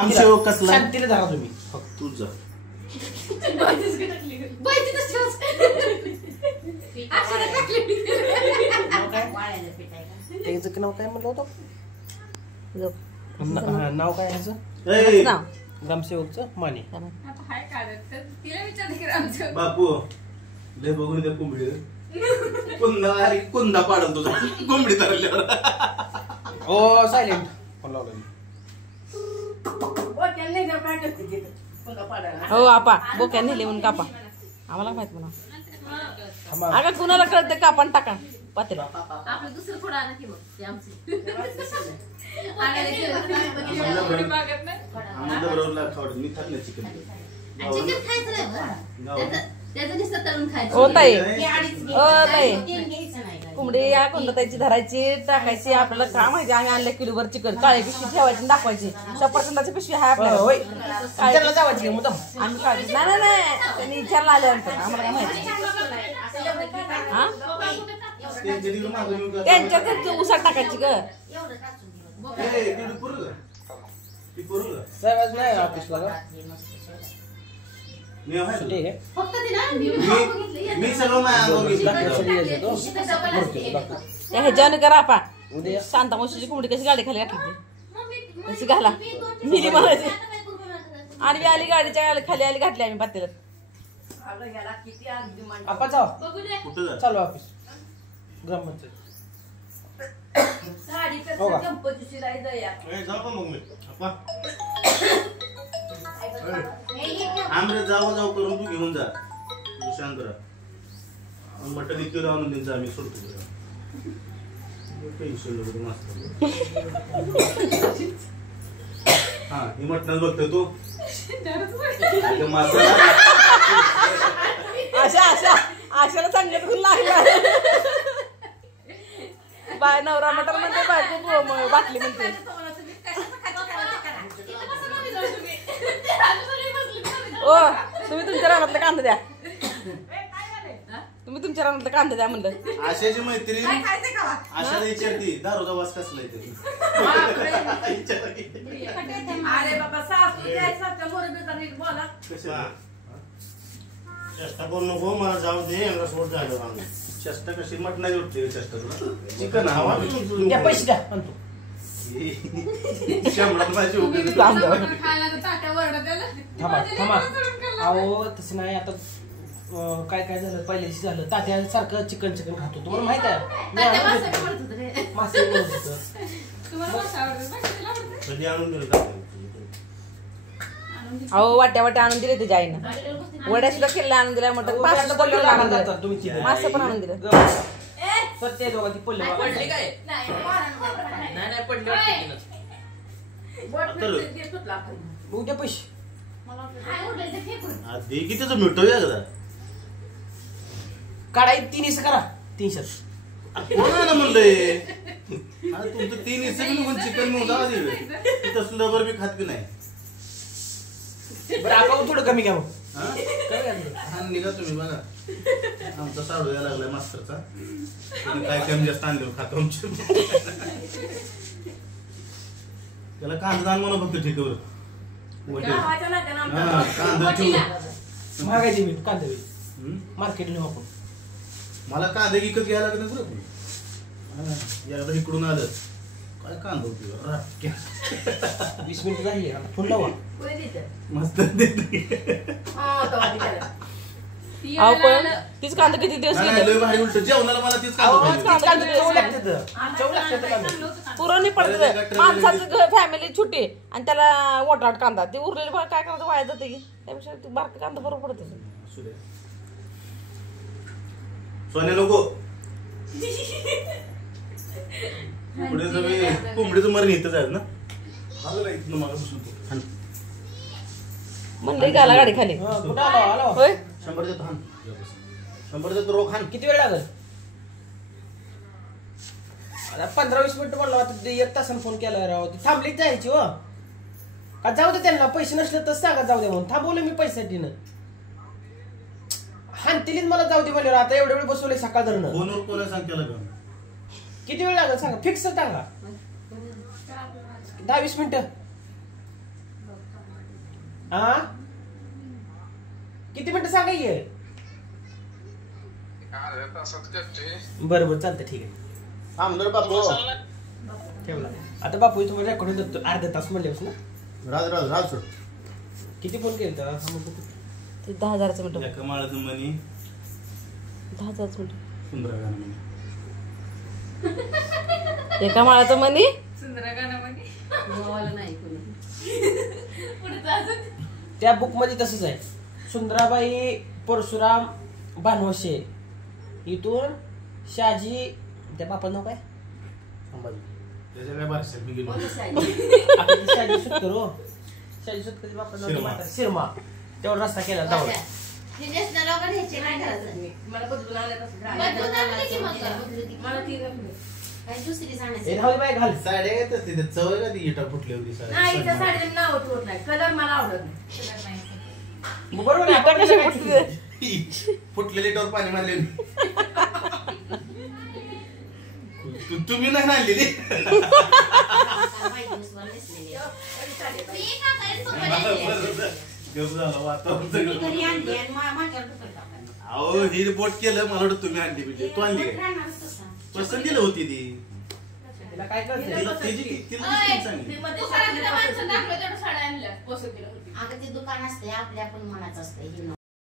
आमसेवक कसला शांतीने धरा तुम्ही तू जा त्याचं नाव काय म्हणलं होतं नाव काय ह्याचं ग्रामसेवकचं माने बापू लय बघून द्या कोंबडी कुंदा पाडल तुझा कोंबडी धरल्यावर हो सायलेंट फोन लावला हो आपा बोक्या नेले म्हणून कापा आम्हाला माहित म्हणा अगं कुणाला कळत कापा टाका पातेला आपलं दुसरं थोडं आणा की मग ते आमचे मी खात नाही चिकन त्याचं नुसतं तळून खायचं हो ताई हो ताई कोंबडी या कोणत्याची धरायची टाकायची आपल्याला काय माहिती आम्ही आणल्या किलोभर चिकन काळी पिशवी ठेवायची दाखवायची सफरचंदाची पिशवी आहे आपल्याला जावायची मुद्दाम आम्ही काढली नाही त्यांनी विचारला आल्यानंतर आम्हाला काय माहिती त्यांच्यातच उसात टाकायची ग सहज नाही ऑफिसला मी सगळं ह्याच्यानं करा आपा शांता मावशीची कोंबडी कशी गाडी खाली घातली कशी घाला मिली म्हणायची आणि आली गाडीच्या खाली आली घातली आम्ही पातेल्यात आपण जाऊ चालू ऑफिस ग्रामपंचायत आमरे जाऊ करून तू घेऊन जा तू शांत राहा मटण इतकं आणून द्यायचं आम्ही सोडतो हा हे मटण बघतोय तू आशाला चांगलं खूप लागला बाय नवरा मटर म्हणते बायको बाटली म्हणते ओ तुम्ही तुमच्या रानातलं कांदा द्या तुम्ही तुमच्या रानातलं कांदा द्या म्हणलं आशाची मैत्रीण आशाला विचारती दारूचा वास कसला येते चेष्टा करू नको मला जाऊ दे यांना सोड झालं चेष्टा कशी मटणाची उठते चेष्टा तुला चिकन हवा पैसे द्या म्हणतो थांबा अहो तसं नाही आता काय काय झालं पहिल्याशी झालं तात्या सारखं चिकन खातो तुम्हाला माहित आहे मासे कधी आणून दिलं अहो वाट्या आणून दिले तुझ्या आईनं वड्या सुद्धा केलेल्या आणून दिल्या म्हटलं मासे पण आणून दिलं सत्य दोघा ती पडली काय नाही पडली उद्या पैसे कितीच मिळतोय काढाय 3 करा 300 कोणाला म्हणलंय तुमचं 3 चिकन मिळून तसलं बरं मी खात की नाही बरं आपण थोडं कमी घ्या मग निघा तुम्ही बघा आमचा साडू यायला लागलाय मास्तरचा काय कमी जास्त आणले खातो आमचे त्याला कांदा आणा म्हणा फक्त ठेकेवर महागायची मी कांदा मार्केट आपण मला कांदा विकत घ्यायला लागत नाही एकदा इकडून आलं काय कांदा होती 20 मिनिटं झाली फोन लावा मस्त तीच कांदा किती दिवस जेवणाला मला तीच पुरवणी पडत माणसाचं फॅमिली छोटी आणि त्याला वोटाट कांदा ते उरलेले काय करायचं वाया जाते की त्यापेक्षा बारका कांदा बरोबर पडत सोन्या नको पुढे कोंबडीचं मरण इथंच आहे ना म्हणलं गाला गाडी खाली होय 100 देतो 100 देतो रोख हान किती वेळ लागेल 15-20 मिनिटं म्हणलं आता 1 तासानं फोन केला राव थांबली जायची हो का जाऊ दे त्यांना पैसे नसले तर सांगा जाऊ दे म्हणून थांबवलं मी पैशासाठी हानतीलीच मला जाऊ दे म्हणलं आता एवढे वेळ बसवले सकाळ धरणं फोनवर कोणा सांगतेला का किती वेळ लागेल सांगा फिक्स सांगा 10-20 मिनिटं हा किती मिनिटं सांगा ये. बरं बरं चालतं ठीक आहे. आमदार बापू ठेवला. आता बापू तुम्हाला रेकॉर्ड देतो अर्धा तास म्हणले ना. राज सोड. किती फोन केले तर ते 10,000चं मिनिट. एका माळाचं म्हणी 10,000चं मिनिट. सुंदर गाणं म्हणे. एका माळाचं मनी गावाला नाही कोणी. त्या बुक मध्ये तसंच आहे. सुंदराबाई परशुराम भानवशे इथून शहाजी त्या बापाचं नाव काय संभाजी. त्याच्या काय बारशात मी गेलो. आपलं शहाजी सुटकर हो. शहाजी सुटकर बापाचं नाव काय? शिरमा. तेवढा रस्ता केला जाऊ. हे नेसणार वगैरे ह्याचे नाही करायचं. मला बदलून आल्यापासून बदलून आणली की मग मला ती काही दुसरी सांगायचं. राहू दे बाई घाल. साड्या येत असते त्या चव का ती इटा फुटली होती नाही त्या साडी. साडीचं नाव ठेवत नाही. कलर मला आवडत नाही. मग बरोबर आहे, इटा आपण कशा काय फुटते? फुटलेली टोर पाणी मारले. तुम्ही नाही आणलेली. काय माहिती नुसतं नेसलेली आहे. मी का करेन सोबत नेसलेली. गप झालं वातावरण सगळं. घरी आणली आणि माझ्यावर ढकल टाकली. अहो ही बोट केलं मला वाटतं तुम्ही आणली म्हणजे तू आणली काय राहणारच तसा. पसंतीला होती ती. तिला काय करते? तिला चांगली. अगं ते दुकान असते आपल्या पण मनाचं असते.